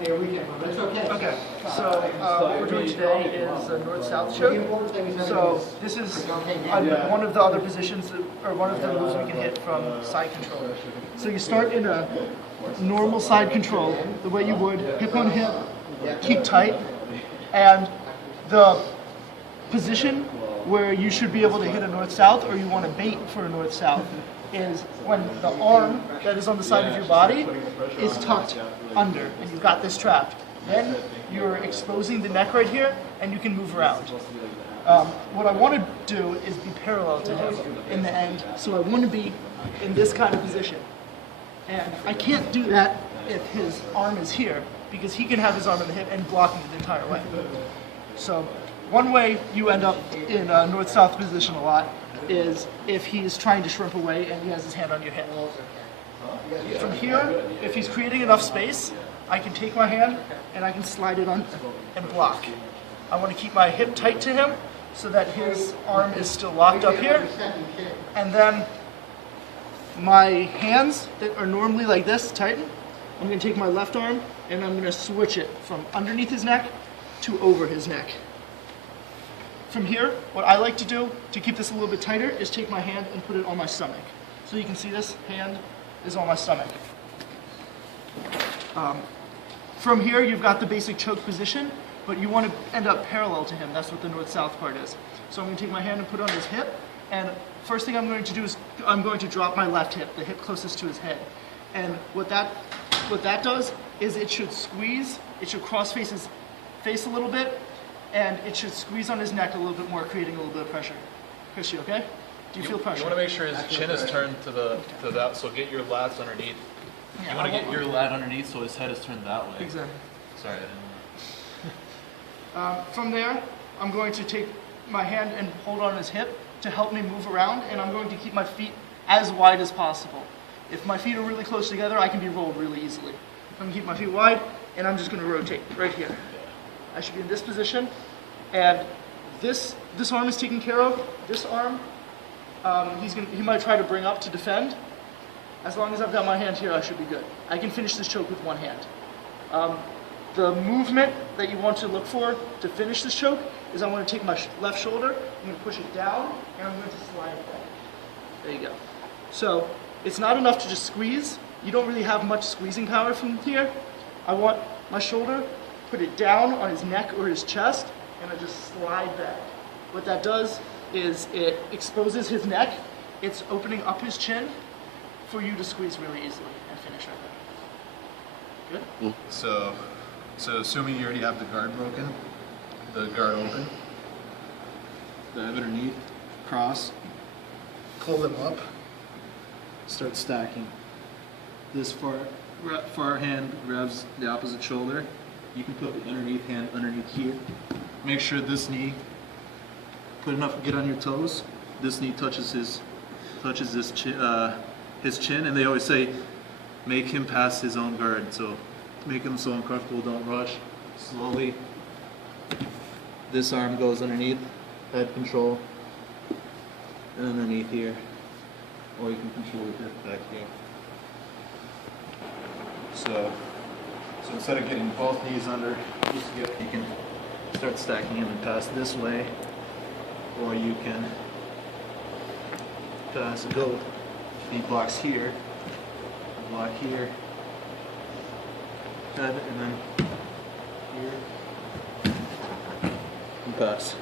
Yeah, we can, but it's okay. Okay, so what we're doing today is a north-south choke. So this is one of the other positions, or one of the moves we can hit from side control. So you start in a normal side control, the way you would, hip on hip, keep tight, and the position where you should be able to hit a north-south, or you want to bait for a north-south, is when the arm that is on the side of your body is tucked under, and you've got this trapped. Then you're exposing the neck right here, and you can move around. What I want to do is be parallel to him in the end, so I want to be in this kind of position. And I can't do that if his arm is here, because he can have his arm in the hip and blocking the entire way. So one way you end up in a north-south position a lot is if he's trying to shrimp away and he has his hand on your hip. From here, if he's creating enough space, I can take my hand and I can slide it on and block. I want to keep my hip tight to him so that his arm is still locked up here. And then my hands that are normally like this, tighten. I'm going to take my left arm and I'm going to switch it from underneath his neck to over his neck. From here, what I like to do to keep this a little bit tighter is take my hand and put it on my stomach. So you can see this hand is on my stomach. From here, you've got the basic choke position, but you want to end up parallel to him. That's what the north-south part is. So I'm going to take my hand and put it on his hip, and first thing I'm going to do is I'm going to drop my left hip, the hip closest to his head. And what that does is it should squeeze, it should cross face his face a little bit, and it should squeeze on his neck a little bit more, creating a little bit of pressure. Chris, you okay? Do you feel pressure? You want to make sure his chin is turned to that, so get your lats underneath. Yeah, you want to get your lat underneath so his head is turned that way. Exactly. Sorry, I didn't. From there, I'm going to take my hand and hold on his hip to help me move around, and I'm going to keep my feet as wide as possible. If my feet are really close together, I can be rolled really easily. I'm going to keep my feet wide, and I'm just going to rotate right here. I should be in this position, and this arm is taken care of. This arm, he might try to bring up to defend. As long as I've got my hand here, I should be good. I can finish this choke with one hand. The movement that you want to look for to finish this choke is I want to take my left shoulder, I'm going to push it down, and I'm going to slide it back. There you go. So it's not enough to just squeeze. You don't really have much squeezing power from here. I want my shoulder, put it down on his neck or his chest, and I just slide back. What that does is it exposes his neck. It's opening up his chin for you to squeeze really easily and finish right there. Good? So assuming you already have the guard broken, the guard open, dive underneath, cross, pull them up, start stacking. This far hand grabs the opposite shoulder. You can put the underneath hand underneath here. Make sure this knee, put enough to get on your toes. This knee touches his chin, and they always say, make him pass his own guard. So make him so uncomfortable, don't rush. Slowly, this arm goes underneath, head control, and underneath here. Or you can control the hip back here. So instead of getting both knees under, you can start stacking him and pass this way, or you can go. He blocks here, block here, and then here, and pass.